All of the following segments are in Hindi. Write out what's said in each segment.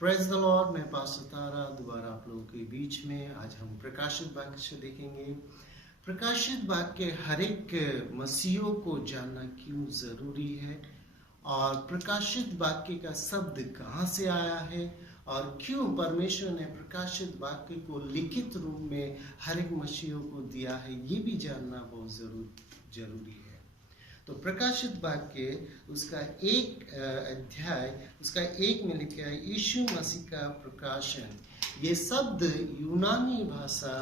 Praise the Lord. मैं पास्टर तारा दोबारा आप लोगों के बीच में। आज हम प्रकाशित वाक्य से देखेंगे। प्रकाशित वाक्य हर एक मसीहों को जानना क्यों जरूरी है और प्रकाशित वाक्य का शब्द कहाँ से आया है और क्यों परमेश्वर ने प्रकाशित वाक्य को लिखित रूप में हर एक मसीहों को दिया है, ये भी जानना बहुत जरूरी है। तो प्रकाशित वाक्य उसका एक अध्याय उसका एक में लिखा है यीशु मसीह का प्रकाशन। ये शब्द यूनानी भाषा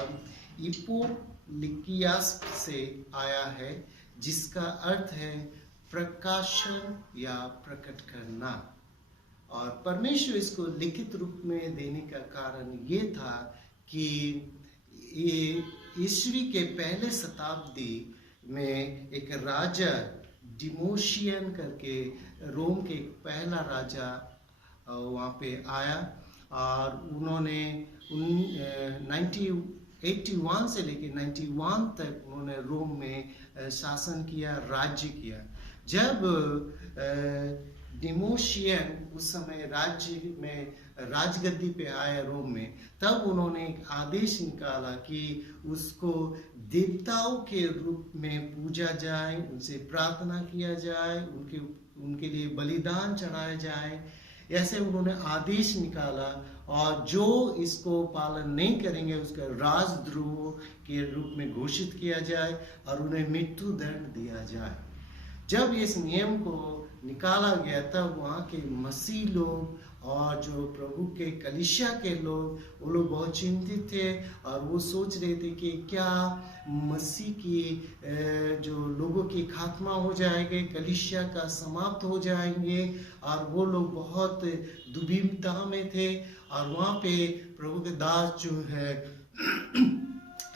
इपोलिकियास से आया है, जिसका अर्थ है प्रकाशन या प्रकट करना। और परमेश्वर इसको लिखित रूप में देने का कारण ये था कि ईस्वी के पहले शताब्दी में एक राजा डिमोशियन करके रोम के पहला राजा वहाँ पे आया और उन्होंने 81 से लेकर 91 तक उन्होंने रोम में शासन किया, राज्य किया। जब डिमोशियन उस समय राज्य में राजगद्दी पे आया रोम में, तब उन्होंने एक आदेश निकाला कि उसको देवताओं के रूप में पूजा जाए, उनसे प्रार्थना किया जाए, उनके लिए बलिदान चढ़ाया जाए। ऐसे उन्होंने आदेश निकाला और जो इसको पालन नहीं करेंगे उसका राजद्रोह के रूप में घोषित किया जाए और उन्हें मृत्यु दंड दिया जाए। जब इस नियम को निकाला गया तब वहाँ के मसीह लोग और जो प्रभु के कलीसिया के लोग, वो लोग बहुत चिंतित थे और वो सोच रहे थे कि क्या मसीह की जो लोगों की खात्मा हो जाएंगे, कलीसिया का समाप्त हो जाएंगे। और वो लोग बहुत दुविधा में थे। और वहाँ पे प्रभु के दास जो है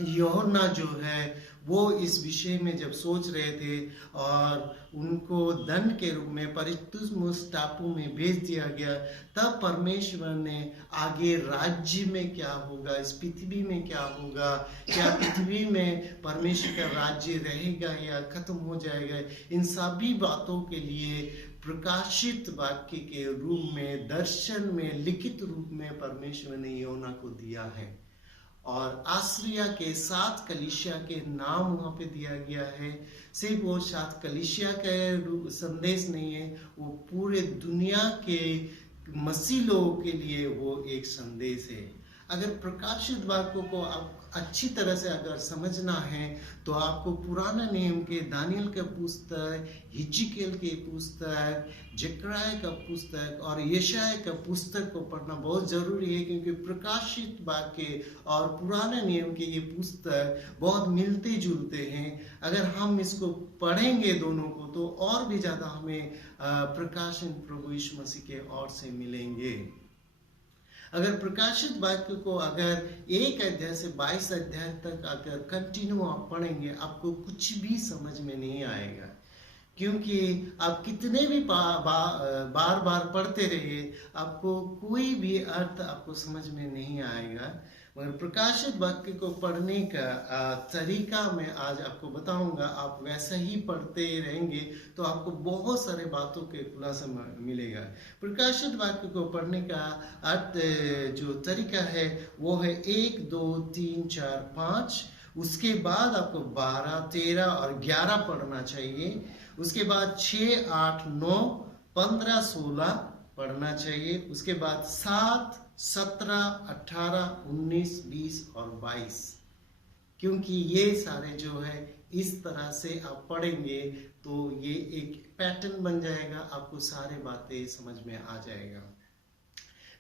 यूहन्ना जो है वो इस विषय में जब सोच रहे थे और उनको दंड के रूप में परितुस टापू में भेज दिया गया, तब परमेश्वर ने आगे राज्य में क्या होगा, इस पृथ्वी में क्या होगा, क्या पृथ्वी में परमेश्वर का राज्य रहेगा या खत्म हो जाएगा, इन सभी बातों के लिए प्रकाशित वाक्य के रूप में, दर्शन में, लिखित रूप में परमेश्वर ने यूहन्ना को दिया है। और आसिया के 7 कलीसिया के नाम वहाँ पे दिया गया है। सिर्फ वो 7 कलीसिया का संदेश नहीं है, वो पूरे दुनिया के मसीह लोगों के लिए वो एक संदेश है। अगर प्रकाशित वाक्यों को आप अच्छी तरह से अगर समझना है तो आपको पुराना नियम के दानियल का पुस्तक, हिजकिय्याह के पुस्तक, जकरिया का पुस्तक और यशायाह का पुस्तक को पढ़ना बहुत जरूरी है, क्योंकि प्रकाशित वाक्य और पुराना नियम के ये पुस्तक बहुत मिलते जुलते हैं। अगर हम इसको पढ़ेंगे दोनों को तो और भी ज्यादा हमें प्रकाशन प्रभु यीशु मसीह के ओर से मिलेंगे। अगर प्रकाशित वाक्य को अगर एक अध्याय से 22 अध्याय तक अगर कंटिन्यू आप पढ़ेंगे, आपको कुछ भी समझ में नहीं आएगा, क्योंकि आप कितने भी बार बार पढ़ते रहिए आपको कोई भी अर्थ आपको समझ में नहीं आएगा। मगर प्रकाशित वाक्य को पढ़ने का तरीका मैं आज आपको बताऊंगा। आप वैसा ही पढ़ते रहेंगे तो आपको बहुत सारे बातों के खुलासा मिलेगा। प्रकाशित वाक्य को पढ़ने का अर्थ जो तरीका है वो है 1, 2, 3, 4, 5। उसके बाद आपको 12, 13 और 11 पढ़ना चाहिए। उसके बाद 6, 8, 9, 15, 16 पढ़ना चाहिए। उसके बाद 7, 17, 18, 19, 20 और 22, क्योंकि ये सारे जो है इस तरह से आप पढ़ेंगे तो ये एक पैटर्न बन जाएगा, आपको सारे बातें समझ में आ जाएगा।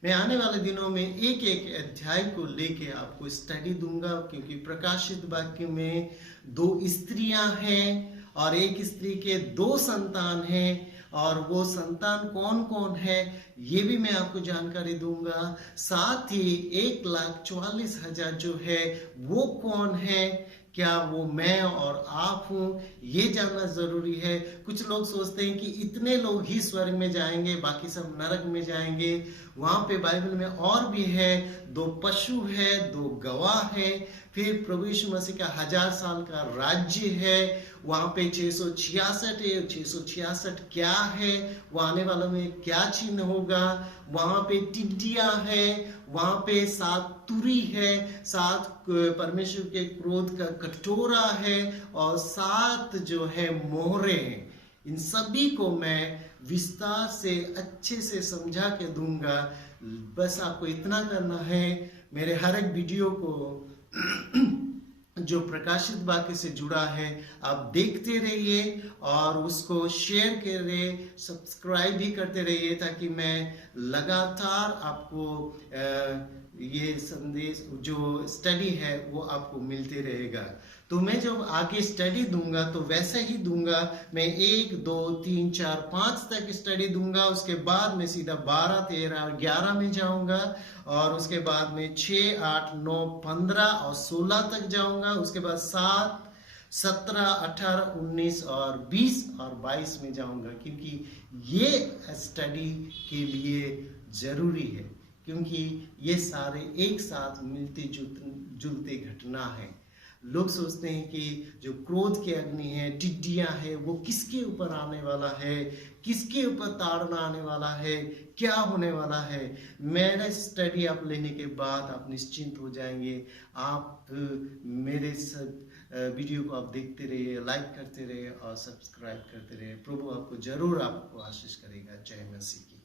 मैं आने वाले दिनों में एक एक अध्याय को लेके आपको स्टडी दूंगा, क्योंकि प्रकाशित वाक्य में 2 स्त्रियां हैं और एक स्त्री के 2 संतान हैं, और वो संतान कौन कौन है ये भी मैं आपको जानकारी दूंगा। साथ ही 1,44,000 जो है वो कौन है, क्या वो मैं और आप हूँ, ये जानना जरूरी है। कुछ लोग सोचते हैं कि इतने लोग ही स्वर्ग में जाएंगे, बाकी सब नरक में जाएंगे। वहां पे बाइबल में और भी है, 2 पशु है, 2 गवाह है, फिर प्रभु यीशु मसीह का 1000 साल का राज्य है, वहां पे 666 है। 666 क्या है, वो आने वालों में क्या चिन्ह होगा, वहां पे टिड्डियां है, वहां पे 7 तुरी है, 7 परमेश्वर के क्रोध का कटोरा है, और 7 जो है मोहरे हैं। इन सभी को मैं विस्तार से अच्छे से समझा के दूंगा। बस आपको इतना करना है, मेरे हर एक वीडियो को जो प्रकाशित वाक्य से जुड़ा है आप देखते रहिए और उसको शेयर कर रहे, सब्सक्राइब भी करते रहिए, ताकि मैं लगातार आपको ये संदेश जो स्टडी है वो आपको मिलते रहेगा। तो मैं जब आगे स्टडी दूंगा तो वैसे ही दूंगा, मैं 1 2 3 4 5 तक स्टडी दूंगा, उसके बाद मैं सीधा 12 13 और 11 में जाऊंगा, और उसके बाद में 6 8 9 15 और 16 तक जाऊंगा, उसके बाद 7 17 18 19 और 20 और 22 में जाऊंगा, क्योंकि ये स्टडी के लिए जरूरी है, क्योंकि ये सारे एक साथ मिलते जुलते घटना है। लोग सोचते हैं कि जो क्रोध के अग्नि है, टिड्डियां है, वो किसके ऊपर आने वाला है, किसके ऊपर ताड़ना आने वाला है, क्या होने वाला है। मेरा स्टडी आप लेने के बाद आप निश्चिंत हो जाएंगे। आप मेरे वीडियो को आप देखते रहिए, लाइक करते रहिए और सब्सक्राइब करते रहिए। प्रभु आपको जरूर आपको आशीष करेगा। जय मसीह की।